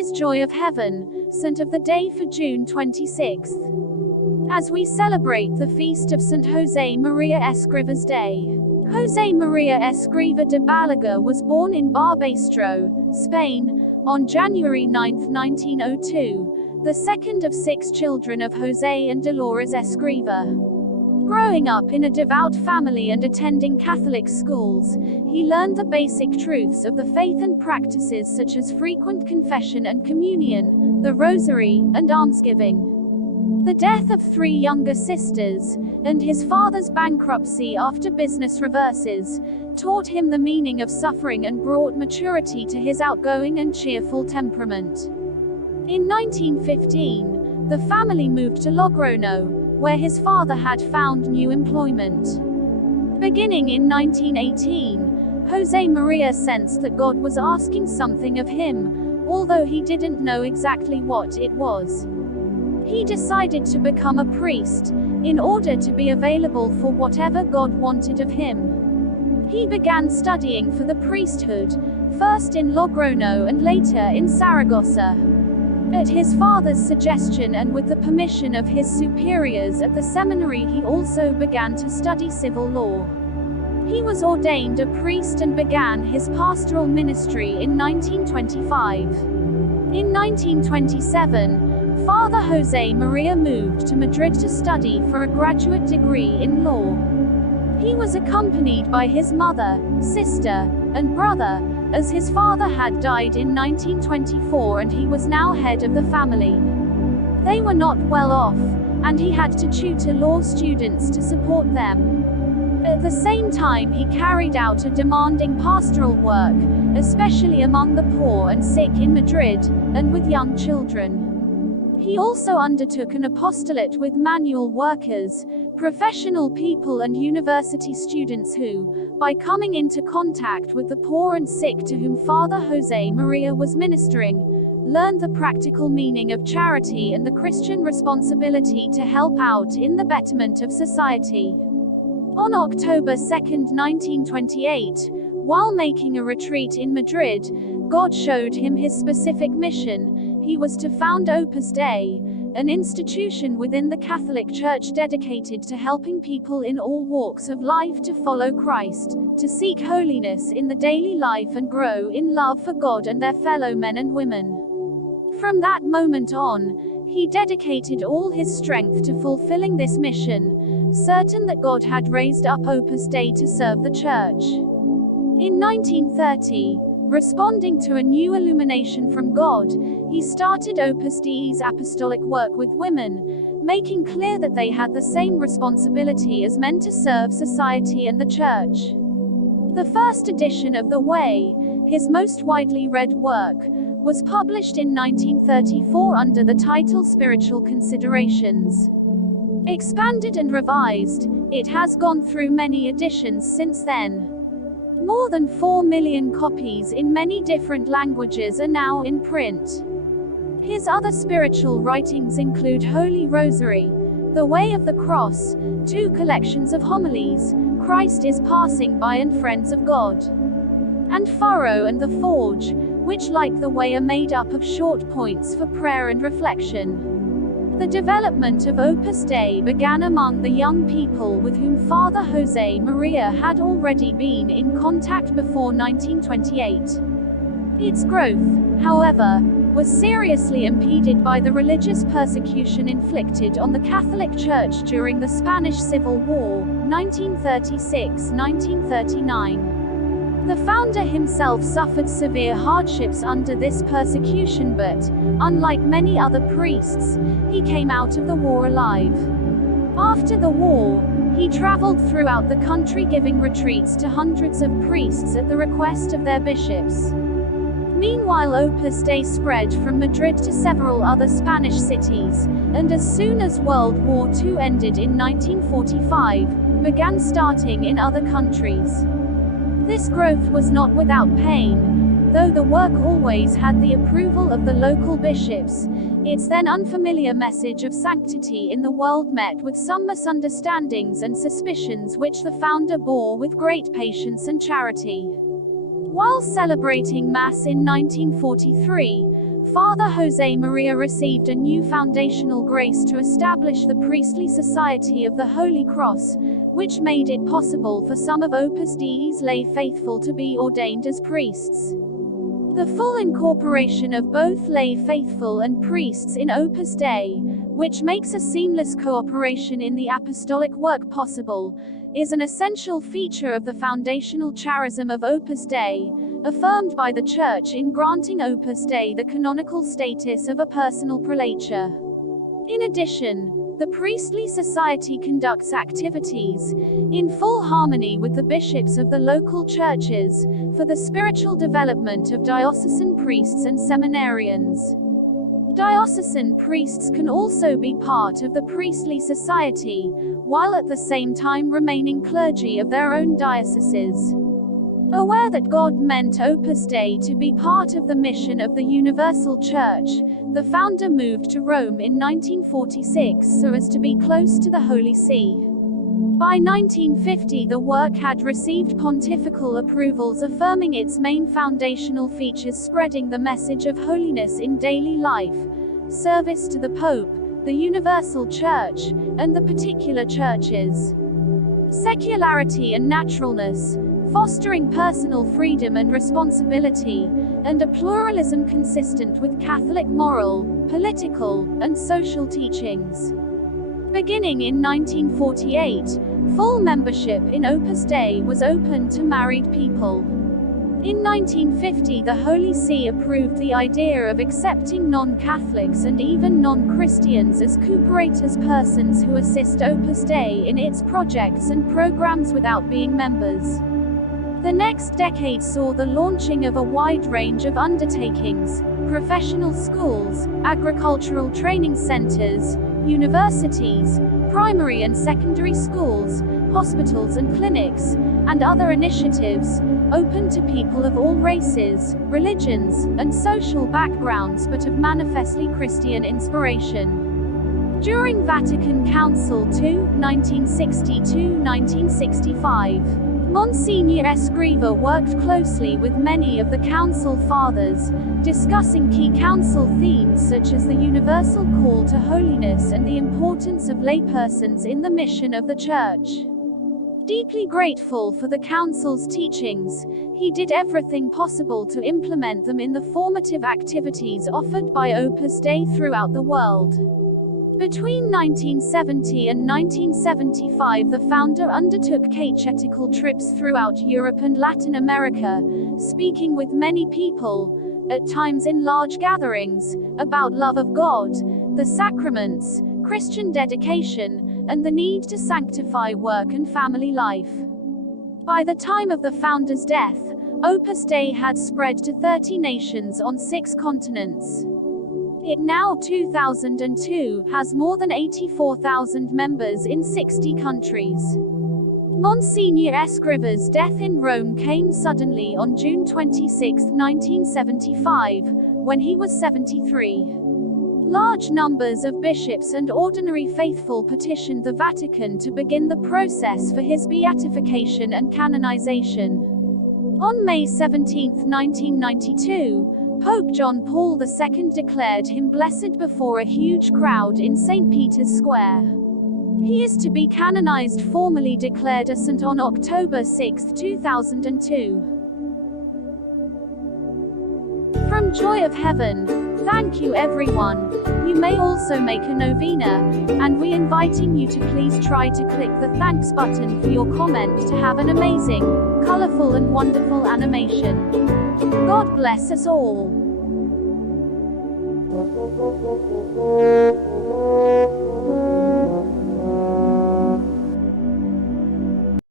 is Joy of Heaven, Saint of the Day for June 26th. As we celebrate the feast of St. Jose Maria Escriva's Day. Jose Maria Escriva de Balaguer was born in Barbastro, Spain, on January 9, 1902, the second of 6 children of Jose and Dolores Escriva. Growing up in a devout family and attending Catholic schools, he learned the basic truths of the faith and practices such as frequent confession and communion, the rosary, and almsgiving. The death of 3 younger sisters, and his father's bankruptcy after business reverses, taught him the meaning of suffering and brought maturity to his outgoing and cheerful temperament. In 1915, the family moved to Logrono, where his father had found new employment. Beginning in 1918, Jose Maria sensed that God was asking something of him, although he didn't know exactly what it was. He decided to become a priest, in order to be available for whatever God wanted of him. He began studying for the priesthood, first in Logrono and later in Saragossa. At his father's suggestion and with the permission of his superiors at the seminary, he also began to study civil law. He was ordained a priest and began his pastoral ministry in 1925. In 1927, Father Jose Maria moved to Madrid to study for a graduate degree in law. He was accompanied by his mother, sister, and brother, as his father had died in 1924 and he was now head of the family. They were not well off, and he had to tutor law students to support them. At the same time, he carried out a demanding pastoral work, especially among the poor and sick in Madrid, and with young children. He also undertook an apostolate with manual workers, professional people and university students who, by coming into contact with the poor and sick to whom Father Jose Maria was ministering, learned the practical meaning of charity and the Christian responsibility to help out in the betterment of society. On October 2, 1928, while making a retreat in Madrid, God showed him his specific mission. He was to found Opus Dei, an institution within the Catholic Church dedicated to helping people in all walks of life to follow Christ, to seek holiness in the daily life and grow in love for God and their fellow men and women. From that moment on, he dedicated all his strength to fulfilling this mission, certain that God had raised up Opus Dei to serve the Church. In 1930, responding to a new illumination from God, he started Opus Dei's apostolic work with women, making clear that they had the same responsibility as men to serve society and the Church. The first edition of The Way, his most widely read work, was published in 1934 under the title Spiritual Considerations. Expanded and revised, it has gone through many editions since then. More than 4 million copies in many different languages are now in print. His other spiritual writings include Holy Rosary, The Way of the Cross, 2 collections of homilies, Christ is Passing By and Friends of God, and Furrow and the Forge, which like The Way are made up of short points for prayer and reflection. The development of Opus Dei began among the young people with whom Father Jose Maria had already been in contact before 1928. Its growth, however, was seriously impeded by the religious persecution inflicted on the Catholic Church during the Spanish Civil War, 1936–1939. The founder himself suffered severe hardships under this persecution, but, unlike many other priests, he came out of the war alive. After the war, he traveled throughout the country giving retreats to hundreds of priests at the request of their bishops. Meanwhile, Opus Dei spread from Madrid to several other Spanish cities, and as soon as World War II ended in 1945, began starting in other countries. This growth was not without pain. Though the work always had the approval of the local bishops, its then unfamiliar message of sanctity in the world met with some misunderstandings and suspicions which the founder bore with great patience and charity. While celebrating Mass in 1943, Father Josemaria received a new foundational grace to establish the priestly society of the Holy Cross, which made it possible for some of Opus Dei's lay faithful to be ordained as priests. The full incorporation of both lay faithful and priests in Opus Dei, which makes a seamless cooperation in the apostolic work possible, is an essential feature of the foundational charism of Opus Dei, affirmed by the Church in granting Opus Dei the canonical status of a personal prelature. In addition, the priestly society conducts activities, in full harmony with the bishops of the local churches, for the spiritual development of diocesan priests and seminarians. Diocesan priests can also be part of the priestly society, while at the same time remaining clergy of their own dioceses. Aware that God meant Opus Dei to be part of the mission of the Universal Church, the founder moved to Rome in 1946 so as to be close to the Holy See. By 1950 the work had received pontifical approvals affirming its main foundational features, spreading the message of holiness in daily life, service to the Pope, the Universal Church, and the particular churches. Secularity and naturalness, fostering personal freedom and responsibility, and a pluralism consistent with Catholic moral, political, and social teachings. Beginning in 1948, full membership in Opus Dei was open to married people. In 1950 the Holy See approved the idea of accepting non-Catholics and even non-Christians as cooperators, persons who assist Opus Dei in its projects and programs without being members. The next decade saw the launching of a wide range of undertakings, professional schools, agricultural training centers, universities, primary and secondary schools, hospitals and clinics, and other initiatives, open to people of all races, religions, and social backgrounds but of manifestly Christian inspiration. During Vatican Council II, 1962-1965, Monsignor Escriva worked closely with many of the Council Fathers, discussing key Council themes such as the universal call to holiness and the importance of laypersons in the mission of the Church. Deeply grateful for the Council's teachings, he did everything possible to implement them in the formative activities offered by Opus Dei throughout the world. Between 1970 and 1975 the founder undertook catechetical trips throughout Europe and Latin America, speaking with many people, at times in large gatherings, about love of God, the sacraments, Christian dedication, and the need to sanctify work and family life. By the time of the founder's death, Opus Dei had spread to 30 nations on 6 continents. It now 2002 has more than 84,000 members in 60 countries. Monsignor Escriva's death in Rome came suddenly on June 26, 1975, when he was 73. Large numbers of bishops and ordinary faithful petitioned the Vatican to begin the process for his beatification and canonization. On May 17, 1992, Pope John Paul II declared him blessed before a huge crowd in St. Peter's Square. He is to be canonized, formally declared a saint on October 6, 2002. From Joy of Heaven, thank you everyone. You may also make a novena, and we're inviting you to please try to click the thanks button for your comment to have an amazing, colorful and wonderful animation. God bless us all.